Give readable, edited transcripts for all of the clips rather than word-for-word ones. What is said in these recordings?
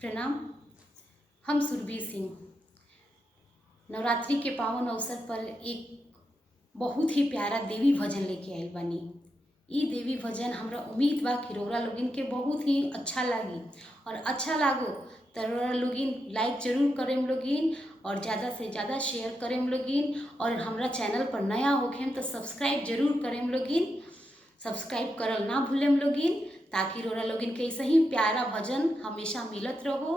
प्रणाम। हम सुरभि सिंह नवरात्रि के पावन अवसर पर एक बहुत ही प्यारा देवी भजन लेके आइल बानी। ई देवी भजन हमरा उम्मीद बा कि रउरा लोगिन के बहुत ही अच्छा लागी और अच्छा लागो तो रउरा लोगिन लाइक जरूर करेम लोगिन और ज़्यादा से ज़्यादा शेयर करेम लोगिन और हमरा चैनल पर नया होखेम तो सब्सक्राइब जरूर करेम लोगिन। सब्सक्राइब करल ना भूलेम लोगिन ताकि रउरा लोगिन के ऐसे ही प्यारा भजन हमेशा मिलत रहो।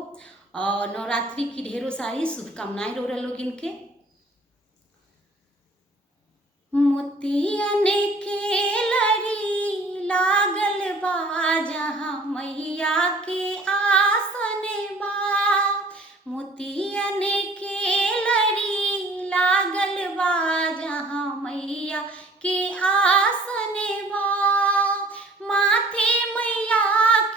और नवरात्रि की ढेरों सारी शुभकामनाएं रउरा लोगिन के। मोतियन के लड़ी लागल बा जहाँ मैया के आसन बा। मोतियन के लड़ी लागल बा जहाँ मैया के आसन बा। माथे मैया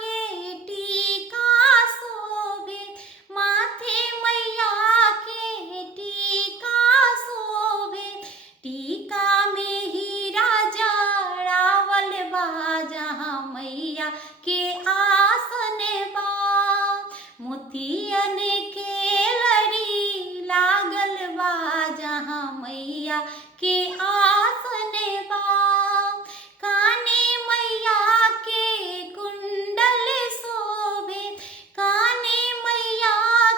के टीका शोभे, माथे मैया के टीका शोभे। टीका में हीरा जड़ावल बा जहाँ मैया के आसन बा। मोतियन के लड़ी लागल बा जहाँ मैया के आसन बा। काने मैया के कुंडल शोभे, काने मैया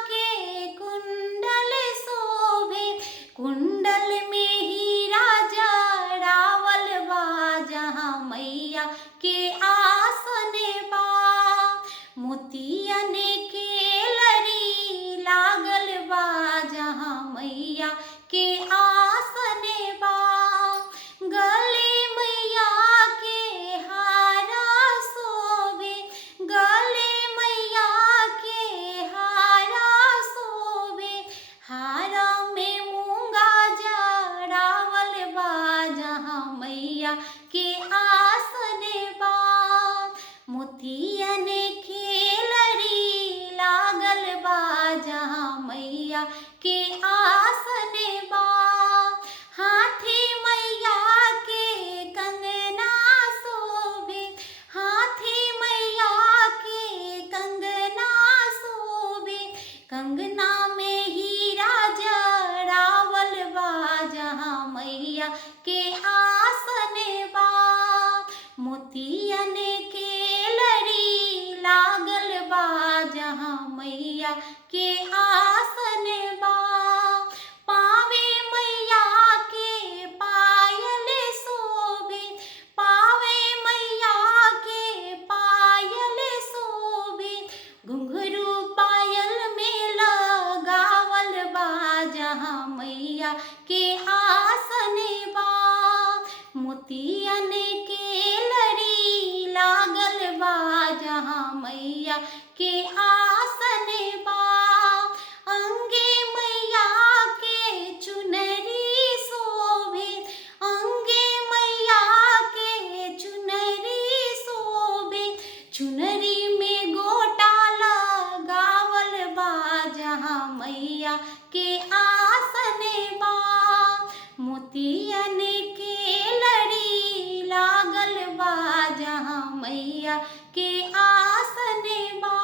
के कुंडल शोभे। कुंडल में हीरा जड़ावल बा जहाँ मैया के आसन बा। मोतियन के लड़ी लागल बा जहाँ मैया के आसन बा। गले मैया के हारा शोभे, गले मैया के हारा शोभे। हारा में मूंगा जड़ावल बा जहाँ मैया के आसन बा। मोतियन के लड़ी लागल बा जहाँ मैया के आसन बा। हाथी मैया के कंगना शोभे, हाथी मैया के कंगना शोभे। कंगना में हीरा जड़ावल बा जहाँ मैया के आसन बा। मोतियन के लड़ी लागल बा जहाँ मैया के आसन बा। पावे मैया के पायल शोभे, पावे मैया के पायल शोभे। घुंघरू पायल में लगावल बा जहाँ मैया के आसन बा। मोतियन के लड़ी लागल बा जहाँ मैया के आसन बा। अंगे मैया के चुनरी शोभे, अंगे मैया के चुनरी शोभे। चुनरी में गोटा लगावल बा जहाँ मैया के आसन बा। मोतियन के लड़ी लागल बा जहाँ मैया के आसन बा।